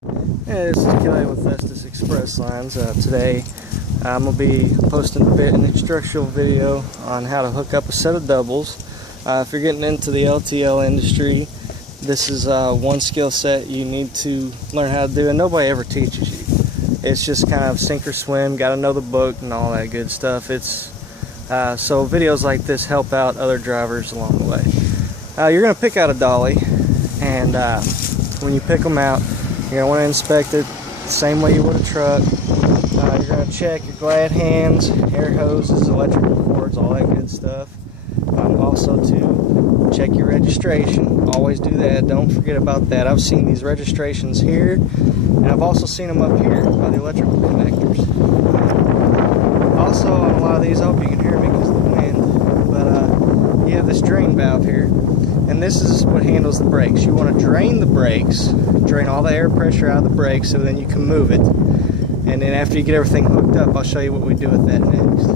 Hey, this is Kelly with Vestas Express Lines. Today I'm going to be posting an instructional video on how to hook up a set of doubles. If you're getting into the LTL industry, this is one skill set you need to learn how to do, and nobody ever teaches you. It's just kind of sink or swim, got to know the book and all that good stuff. So videos like this help out other drivers along the way. You're going to pick out a dolly, and when you pick them out, you're going to want to inspect it the same way you would a truck. You're going to check your glad hands, air hoses, electrical cords, all that good stuff. Also to check your registration. Always do that. Don't forget about that. I've seen these registrations here, and I've also seen them up here by the electrical connectors. Also, on a lot of these, I hope you can hear me because of the wind, but you have this drain valve here, and this is what handles the brakes. You want to drain the brakes, drain all the air pressure out of the brakes so then you can move it. And then after you get everything hooked up, I'll show you what we do with that next.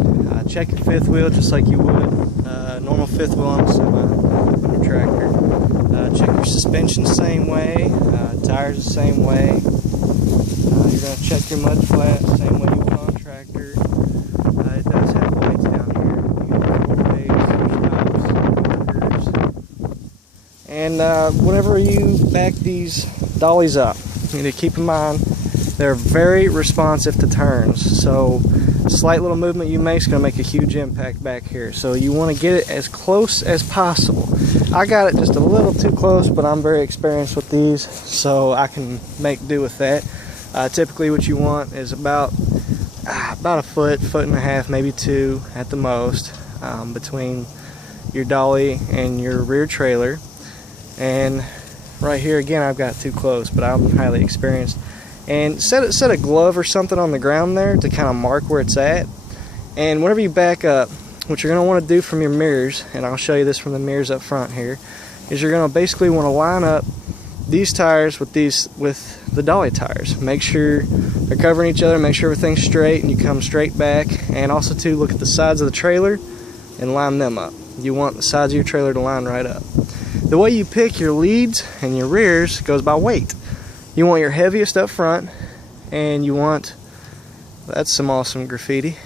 Check your fifth wheel just like you would normal fifth wheel on a tractor. Check your suspension the same way, tires the same way. You're going to check your mud flat the same way you would on a tractor. It does have lights down here. You got full brakes, stops, and whenever you back these dollies up, you need to keep in mind they're very responsive to turns. So slight little movement you make is going to make a huge impact back here. So you want to get it as close as possible. I got it just a little too close, but I'm very experienced with these, so I can make do with that. Typically what you want is about a foot and a half, maybe two at the most, between your dolly and your rear trailer. And right here again I've got too close, but I'm highly experienced. And set a glove or something on the ground there to kind of mark where it's at. And whenever you back up, what you're going to want to do from your mirrors, and I'll show you this from the mirrors up front here, is you're going to basically want to line up these tires with the dolly tires. Make sure they're covering each other, make sure everything's straight, and you come straight back. And also to look at the sides of the trailer and line them up. You want the sides of your trailer to line right up. The way you pick your leads and your rears goes by weight. You want your heaviest up front, and you want, that's some awesome graffiti,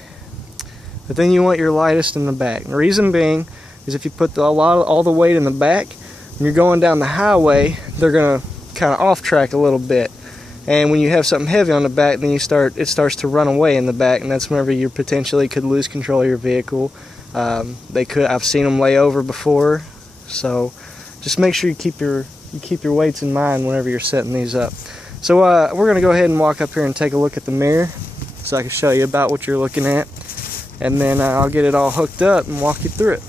but then you want your lightest in the back. And the reason being is if you put all the weight in the back, when you're going down the highway, they're going to kind of off track a little bit. And when you have something heavy on the back, then it starts to run away in the back, and that's whenever you potentially could lose control of your vehicle. I've seen them lay over before, so just make sure you keep your weights in mind whenever you're setting these up. So we're going to go ahead and walk up here and take a look at the mirror so I can show you about what you're looking at, and then I'll get it all hooked up and walk you through it.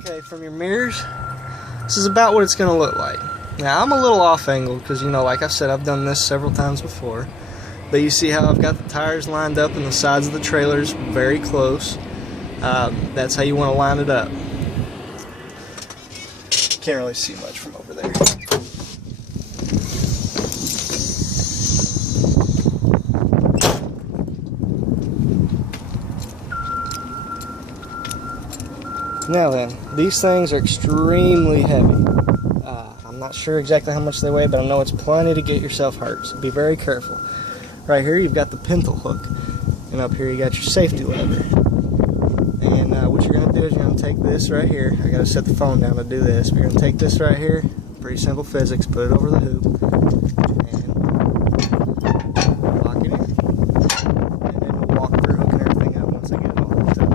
Okay, from your mirrors, this is about what it's going to look like. Now I'm a little off angle because, you know, like I said, I've done this several times before. But you see how I've got the tires lined up and the sides of the trailers very close. That's how you want to line it up. Can't really see much from over there. Now then, these things are extremely heavy. I'm not sure exactly how much they weigh, but I know it's plenty to get yourself hurt, so be very careful. Right here you've got the pintle hook, and up here you got your safety lever. And what you're going to do is you're going to take this right here. I got to set the phone down to do this. We're going to take this right here, pretty simple physics, put it over the hoop, and lock it in. And then we'll walk through hooking everything up once I get it all hooked up.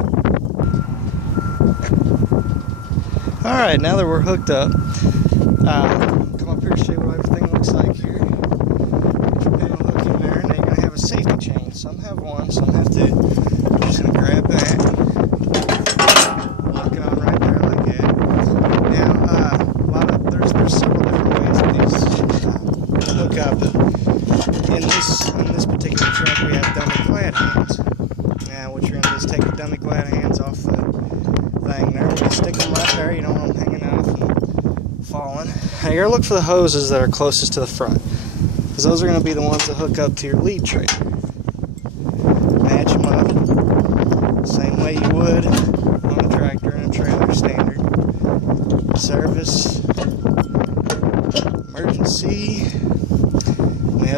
Alright, now that we're hooked up, come up here and show you what everything looks like here. Put your pintle hook in there, and then you're going to have a safety chain. Some have one, some have two. I'm just going to grab that, lock it on right there like that. Now, there's several different ways that these hook up. In this particular truck, we have dummy glad hands. Now, what you're going to do is take the dummy glad hands off the thing there. You stick them right there. You don't want them hanging out and falling. Now you're going to look for the hoses that are closest to the front, because those are going to be the ones that hook up to your lead trailer.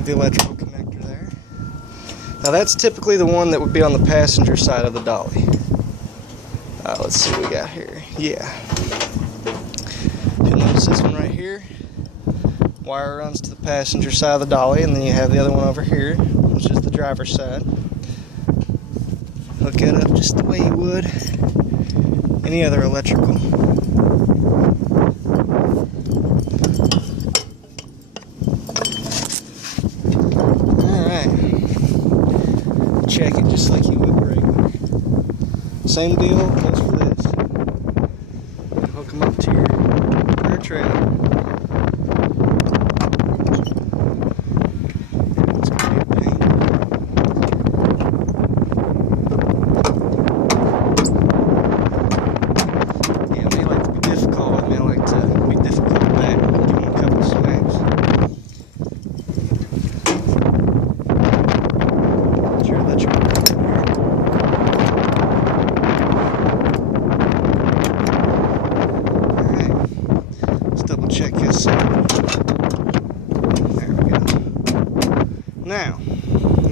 have the electrical connector there. Now that's typically the one that would be on the passenger side of the dolly. Let's see what we got here. Yeah. You'll notice this one right here. Wire runs to the passenger side of the dolly, and then you have the other one over here, which is the driver's side. Hook it up just the way you would any other electrical. Alright. Check it just like you would regular. Same deal goes for this. Hook them up to your rear trailer. It's going to be a pain. Yeah, they like to be difficult, and they like to be difficult back. Give them a couple swings. Get your electrical here. Check his there we go. Now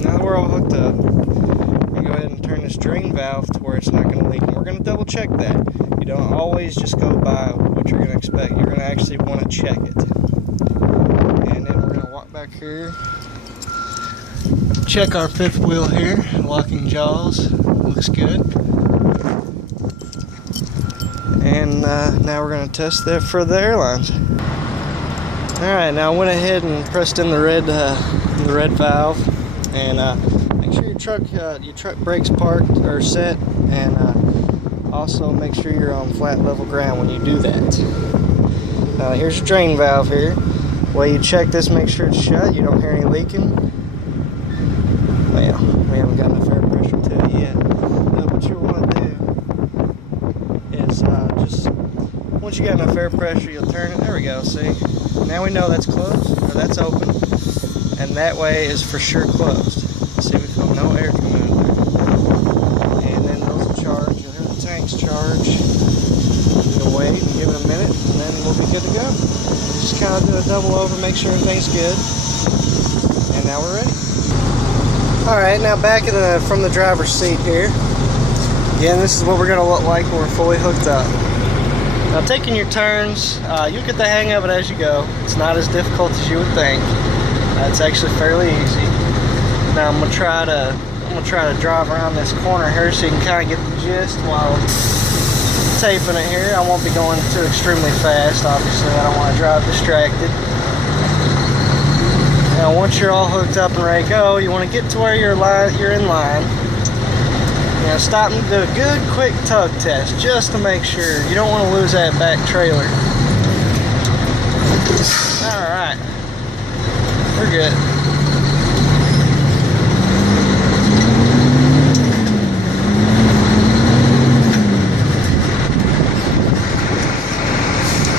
that we're all hooked up, we're going to go ahead and turn this drain valve to where it's not going to leak. And we're going to double check that. You don't always just go by what you're going to expect. You're going to actually want to check it. And then we're going to walk back here, check our fifth wheel here, locking jaws, looks good. And now we're going to test that for the airlines. Alright, now I went ahead and pressed in the red valve, and make sure your truck brakes parked or set, and also make sure you're on flat level ground when you do that. Here's your drain valve here. The way you check this, make sure it's shut. You don't hear any leaking. Well, we haven't got enough air pressure to it yet. What you'll want to do is just once you got enough air pressure, you'll turn it. There we go. See. Now we know that's closed, or that's open, and that way is for sure closed. See, we feel no air coming out of there. And then those will charge. You'll hear the tanks charge. You'll wait and give it a minute, and then we'll be good to go. Just kind of do a double over, make sure everything's good. And now we're ready. Alright, now back from the driver's seat here. Again, this is what we're going to look like when we're fully hooked up. Now, taking your turns, you'll get the hang of it as you go. It's not as difficult as you would think. It's actually fairly easy. Now I'm gonna try to drive around this corner here so you can kind of get the gist while taping it here. I won't be going too extremely fast. Obviously, I don't want to drive distracted. Now, once you're all hooked up and ready to go, you want to get to where you're in line. You know, stop and do a good quick tug test just to make sure. You don't want to lose that back trailer. Alright. We're good.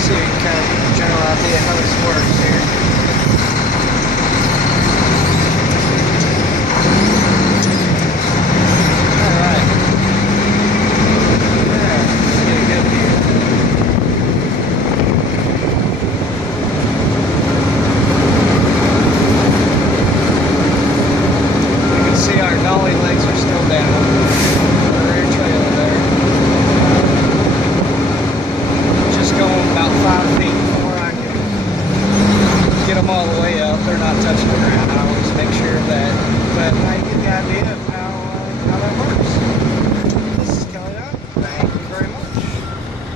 So you can kind of get the general idea how this works here. Dolly legs are still down. The rear trailer there. Just going about 5 feet before I can get them all the way up. They're not touching the ground. I always make sure of that. But I get the idea of how